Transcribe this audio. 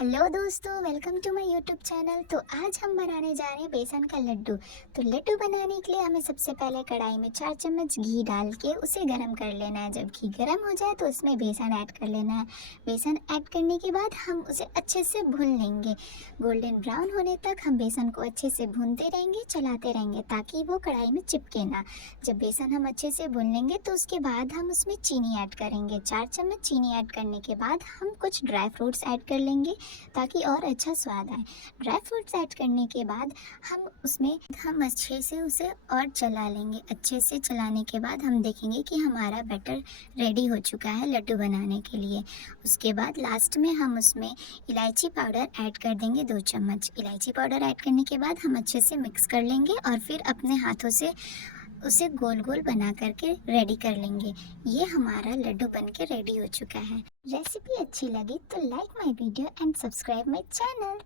Hello दोस्तों, welcome to my YouTube channel. तो आज हम बनाने जा रहे हैं बेसन का लड्डू। तो लड्डू बनाने के लिए हमें सबसे पहले कढ़ाई में 4 चम्मच घी डाल के उसे गर्म कर लेना है। जब घी गर्म हो जाए तो उसमें बेसन ऐड कर लेना है। बेसन ऐड करने के बाद हम उसे अच्छे से भून लेंगे। गोल्डन ब्राउन होने तक हम बेसन को अच्छे से भूनते रहेंगे, चलाते रहेंगे ताकि वो कढ़ाई में चिपके ना। जब बेसन हम अच्छे से भून लेंगे तो उसके बाद हम उसमें चीनी ऐड करेंगे। 4 चम्मच चीनी ऐड करने के बाद हम कुछ ड्राई फ्रूट्स ऐड कर लेंगे ताकि और अच्छा स्वाद आए। ड्राई फ्रूट्स ऐड करने के बाद हम अच्छे से उसे और चला लेंगे। अच्छे से चलाने के बाद हम देखेंगे कि हमारा बैटर रेडी हो चुका है लड्डू बनाने के लिए। उसके बाद लास्ट में हम उसमें इलायची पाउडर ऐड कर देंगे 2 चम्मच। इलायची पाउडर ऐड करने के बाद हम अच्छे से मिक्स कर लेंगे और फिर अपने हाथों से उसे गोल गोल बना करके रेडी कर लेंगे। ये हमारा लड्डू बन के रेडी हो चुका है। रेसिपी अच्छी लगी तो like my video and subscribe my channel.